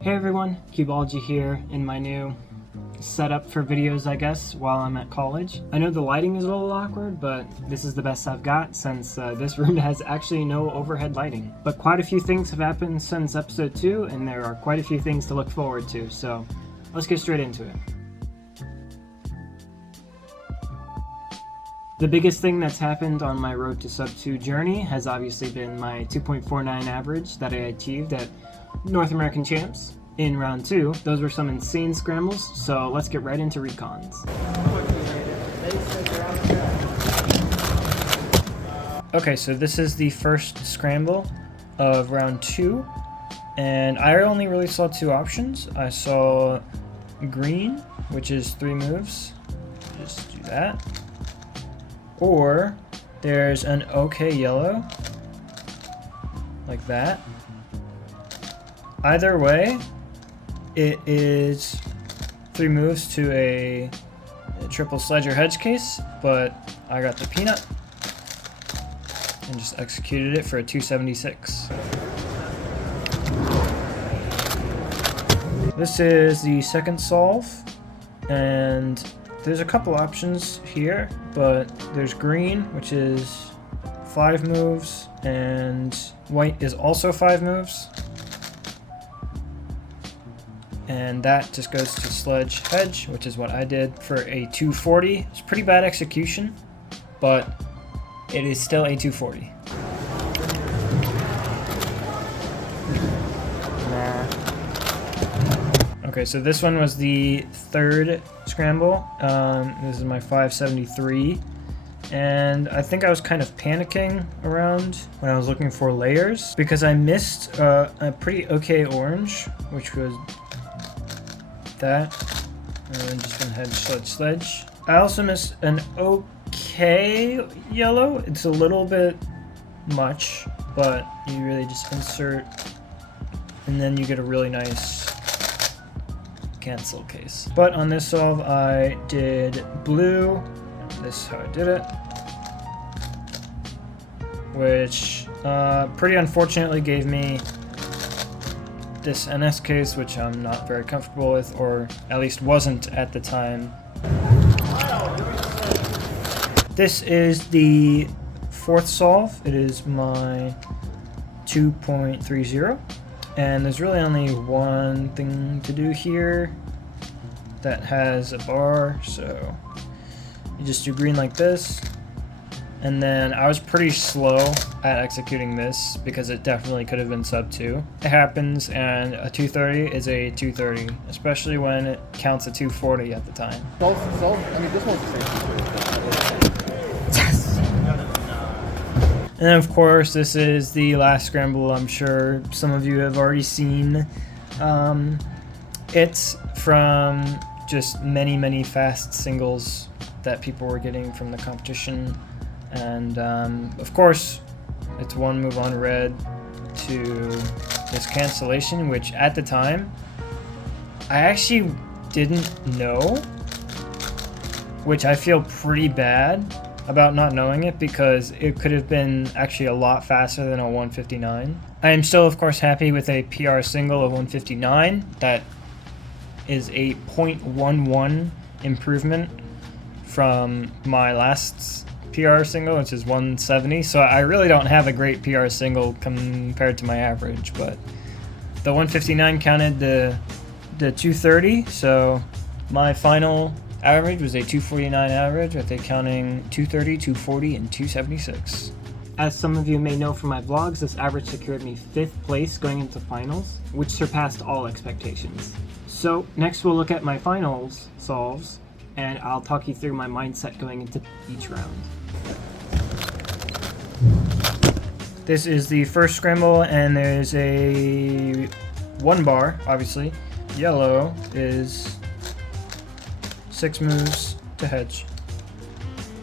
Hey everyone, Skewb here in my new setup for videos, I guess, while I'm at college. I know the lighting is a little awkward, but this is the best I've got since this room has actually no overhead lighting. But quite a few things have happened since episode 2, and there are quite a few things to look forward to, so let's get straight into it. The biggest thing that's happened on my road to sub 2 journey has obviously been my 2.49 average that I achieved at North American Champs in round 2. Those were some insane scrambles, so let's get right into recons. Okay, so this is the first scramble of round 2, and I only really saw 2 options. I saw green, which is 3 moves, just do that. Or there's an okay yellow, like that. Either way, it is 3 moves to a triple sledge or hedge case, but I got the peanut and just executed it for a 276. This is the second solve, and there's a couple options here, but there's green, which is 5 moves, and white is also 5 moves. And that just goes to sledge hedge, which is what I did for a 240. It's pretty bad execution, but it is still a 240. Okay, so this one was the third scramble. This is my 573. And I think I was kind of panicking around when I was looking for layers because I missed a pretty okay orange, which was that. And just went ahead and sledge. I also missed an okay yellow. It's a little bit much, but you really just insert and then you get a really nice cancel case. But on this solve I did blue. This is how I did it, which pretty unfortunately gave me this NS case, which I'm not very comfortable with, or at least wasn't at the time. This is the fourth solve. It is my 2.30, and there's really only one thing to do here that has a bar, so you just do green like this. And then I was pretty slow at executing this because it definitely could have been sub 2. It happens, and a 230 is a 230, especially when it counts a 240 at the time. I mean, this one's the same. Yes! And then of course this is the last scramble. I'm sure some of you have already seen. It's from just many fast singles that people were getting from the competition. And of course, it's 1 move on red to this cancellation, which at the time, I actually didn't know, which I feel pretty bad about not knowing it because it could have been actually a lot faster than a 159. I am still, of course, happy with a PR single of 159. That is a 0.11 improvement from my last PR single, which is 170, so I really don't have a great PR single compared to my average, but the 159 counted the 230, so my final average was a 249 average, with it counting 230, 240, and 276. As some of you may know from my vlogs, this average secured me 5th place going into finals, which surpassed all expectations. So next we'll look at my finals solves, and I'll talk you through my mindset going into each round. This is the first scramble, and there's a 1 bar, obviously. Yellow is 6 moves to hedge,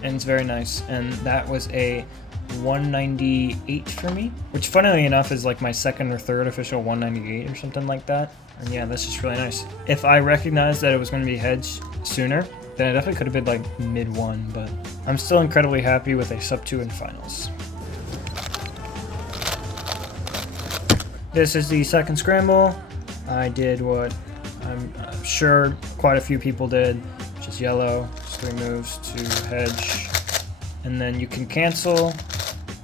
and it's very nice. And that was a 198 for me, which funnily enough is like my 2nd or 3rd official 198 or something like that. And yeah, that's just really nice. If I recognized that it was going to be hedge sooner, then I definitely could have been like mid-1, but I'm still incredibly happy with a sub 2 in finals. This is the second scramble. I did what I'm sure quite a few people did, which is yellow, just 3 moves to hedge, and then you can cancel,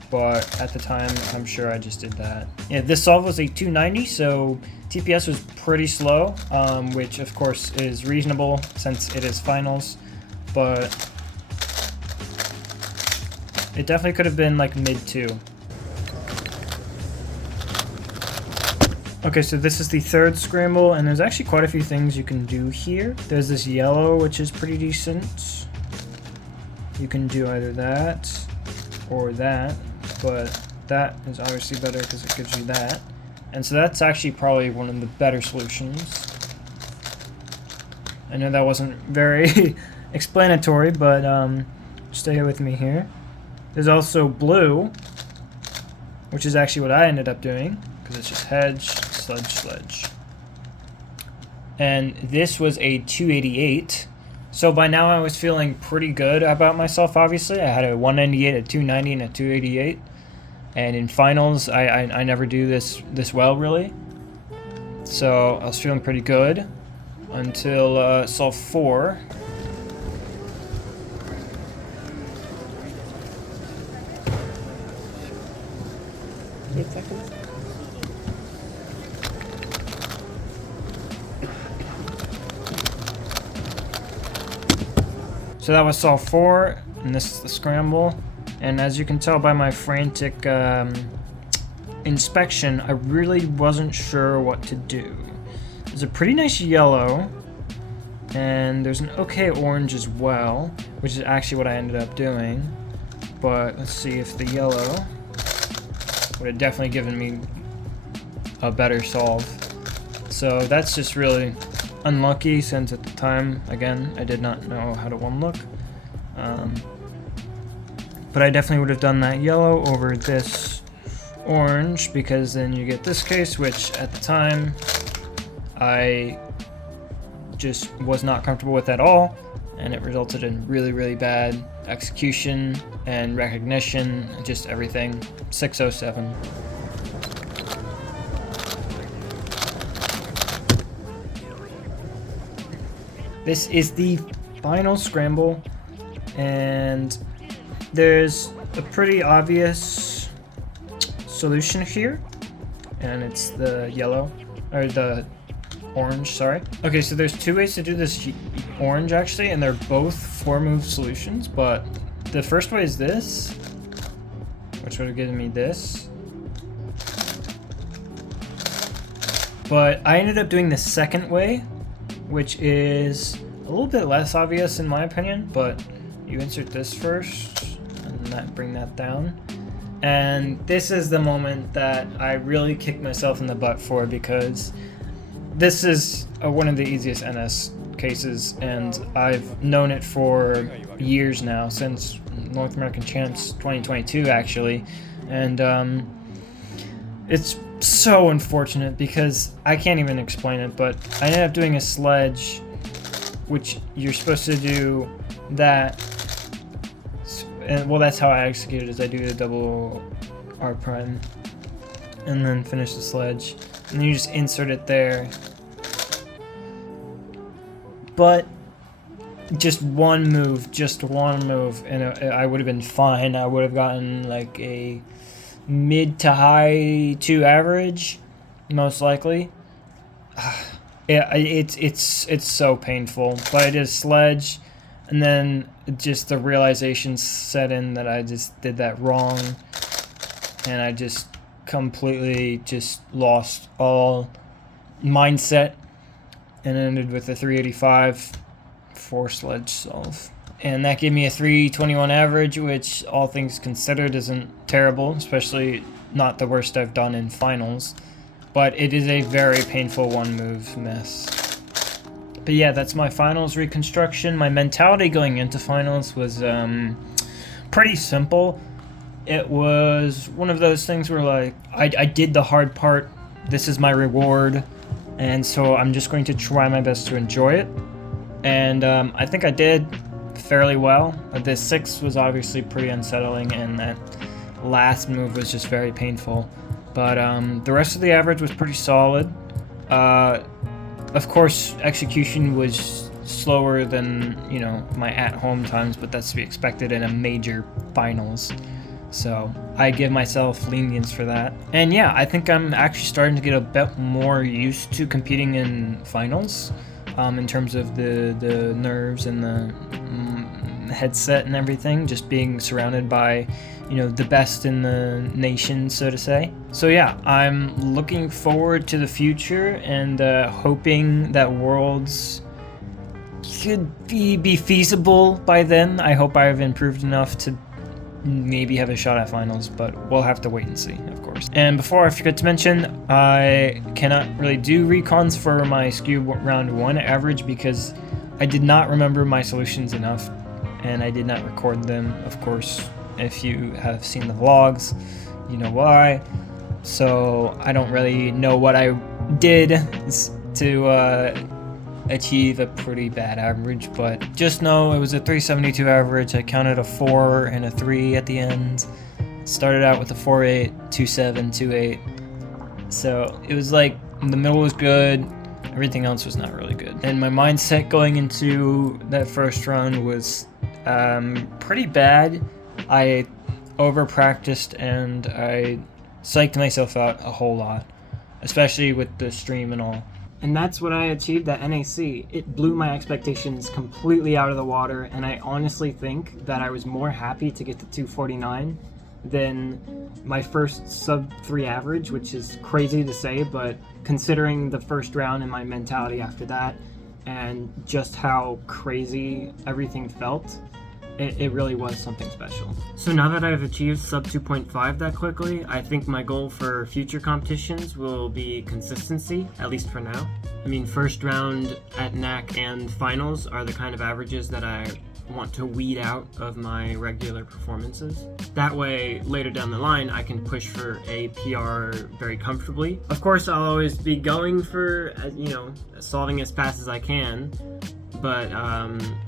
but at the time I'm sure I just did that. Yeah, this solve was a 290, so TPS was pretty slow, which of course is reasonable since it is finals, but it definitely could have been like mid 2. Okay, so this is the 3rd scramble, and there's actually quite a few things you can do here. There's this yellow, which is pretty decent. You can do either that or that, but that is obviously better because it gives you that. And so that's actually probably one of the better solutions. I know that wasn't very explanatory, but stay with me here. There's also blue, which is actually what I ended up doing, because it's just hedge, sledge, sledge. And this was a 288. So by now I was feeling pretty good about myself, obviously. I had a 198, a 290, and a 288. And in finals, I never do this well, really. So I was feeling pretty good until solve 4. 8 seconds. So that was solve 4, and this is the scramble. And as you can tell by my frantic inspection, I really wasn't sure what to do. There's a pretty nice yellow, and there's an okay orange as well, which is actually what I ended up doing. But let's see if the yellow would have definitely given me a better solve. So that's just really unlucky, since at the time, again, I did not know how to one look. But I definitely would have done that yellow over this orange, because then you get this case, which at the time I just was not comfortable with at all, and it resulted in really, really bad execution and recognition, just everything. 607. This is the final scramble, and there's a pretty obvious solution here, and it's the yellow, or the orange, sorry. Okay, so there's 2 ways to do this orange, actually, and they're both 4-move solutions, but the first way is this, which would have given me this. But I ended up doing the second way, which is a little bit less obvious in my opinion, but you insert this first, and bring that down. And this is the moment that I really kicked myself in the butt for, because this is one of the easiest NS cases, and I've known it for years now, since North American Champs 2022 actually, and it's so unfortunate because I can't even explain it, but I ended up doing a sledge, which you're supposed to do that, and well, that's how I execute it, is I do the double R prime and then finish the sledge, and then you just insert it there. But just one move, and I would have been fine. I would have gotten like a mid to high 2 average, most likely. Yeah, it's so painful. But I did a sledge, and then just the realization set in that I just did that wrong, and I just completely just lost all mindset, and ended with a 385 for sledge solve. And that gave me a 321 average, which all things considered isn't terrible, especially not the worst I've done in finals. But it is a very painful 1-move miss. But yeah, that's my finals reconstruction. My mentality going into finals was pretty simple. It was one of those things where, like, I did the hard part. This is my reward. And so I'm just going to try my best to enjoy it. And I think I did fairly well. The 6 was obviously pretty unsettling, and that last move was just very painful. But the rest of the average was pretty solid. Of course, execution was slower than, you know, my at-home times, but that's to be expected in a major finals. So I give myself lenience for that. And yeah, I think I'm actually starting to get a bit more used to competing in finals, in terms of the nerves and the headset and everything, just being surrounded by, you know, the best in the nation, so to say. So yeah, I'm looking forward to the future and hoping that Worlds could be feasible by then. I hope I've improved enough to maybe have a shot at finals, but we'll have to wait and see, of course. And before I forget to mention, I cannot really do recons for my Skewb round 1 average because I did not remember my solutions enough, and I did not record them, of course. If you have seen the vlogs, you know why. So I don't really know what I did to achieve a pretty bad average, but just know it was a 372 average. I counted a 4 and a 3 at the end. Started out with a 4.8, 2.7, 2.8. So it was like, the middle was good, everything else was not really good. And my mindset going into that first round was pretty bad. I over practiced and I psyched myself out a whole lot, especially with the stream and all. And that's what I achieved at NAC. It blew my expectations completely out of the water, and I honestly think that I was more happy to get to 249 than my first sub 3 average, which is crazy to say, but considering the first round and my mentality after that and just how crazy everything felt, it really was something special. So now that I've achieved sub 2.5 that quickly, I think my goal for future competitions will be consistency, at least for now. I mean, first round at NAC and finals are the kind of averages that I want to weed out of my regular performances. That way, later down the line, I can push for a PR very comfortably. Of course, I'll always be going for, you know, solving as fast as I can, but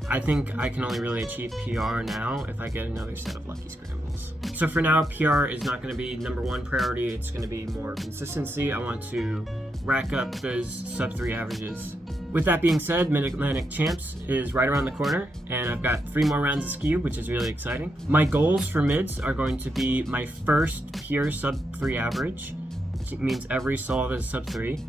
I think I can only really achieve PR now if I get another set of lucky scrambles. So for now, PR is not going to be number 1 priority. It's going to be more consistency. I want to rack up those sub 3 averages. With that being said, Mid-Atlantic Champs is right around the corner, and I've got 3 more rounds of Skewb, which is really exciting. My goals for mids are going to be my first pure sub 3 average, which means every solve is sub 3,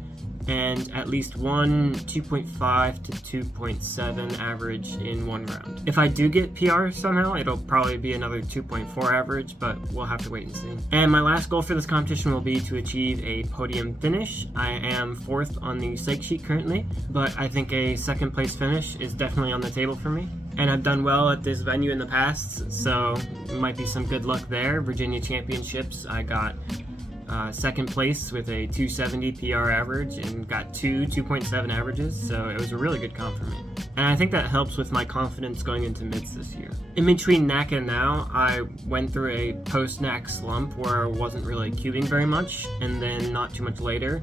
and at least one 2.5 to 2.7 average in 1 round. If I do get PR somehow, it'll probably be another 2.4 average, but we'll have to wait and see. And my last goal for this competition will be to achieve a podium finish. I am 4th on the psych sheet currently, but I think a 2nd place finish is definitely on the table for me. And I've done well at this venue in the past, so it might be some good luck there. Virginia Championships, I got 2nd place with a 270 PR average and got 2.7 averages, so it was a really good comp for me. And I think that helps with my confidence going into mids this year. In between NAC and now, I went through a post-NAC slump where I wasn't really cubing very much, and then not too much later,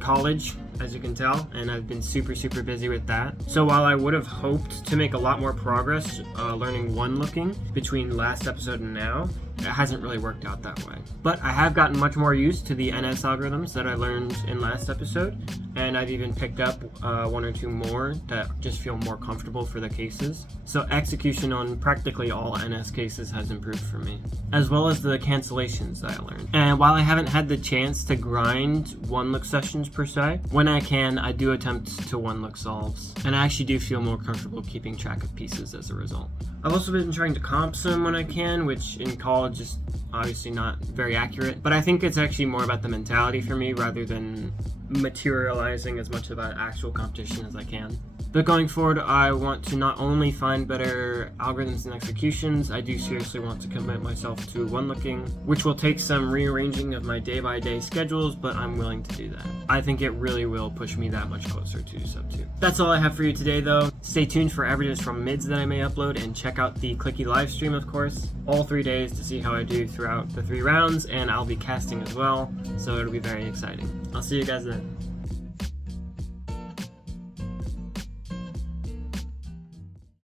college, as you can tell, and I've been super busy with that. So while I would have hoped to make a lot more progress learning one looking between last episode and now, it hasn't really worked out that way. But I have gotten much more used to the NS algorithms that I learned in last episode, and I've even picked up 1 or 2 more that just feel more comfortable for the cases. So execution on practically all NS cases has improved for me, as well as the cancellations that I learned. And while I haven't had the chance to grind 1-look sessions per se, when I can, I do attempt to 1-look solves, and I actually do feel more comfortable keeping track of pieces as a result. I've also been trying to comp some when I can, which in college is obviously not very accurate, but I think it's actually more about the mentality for me rather than materializing as much about actual competition as I can. But going forward, I want to not only find better algorithms and executions, I do seriously want to commit myself to 1-looking, which will take some rearranging of my day-by-day schedules, but I'm willing to do that. I think it really will push me that much closer to sub 2. That's all I have for you today, though. Stay tuned for averages from mids that I may upload, and check out the Clicky live stream, of course, all 3 days to see how I do throughout the 3 rounds, and I'll be casting as well, so it'll be very exciting. I'll see you guys then.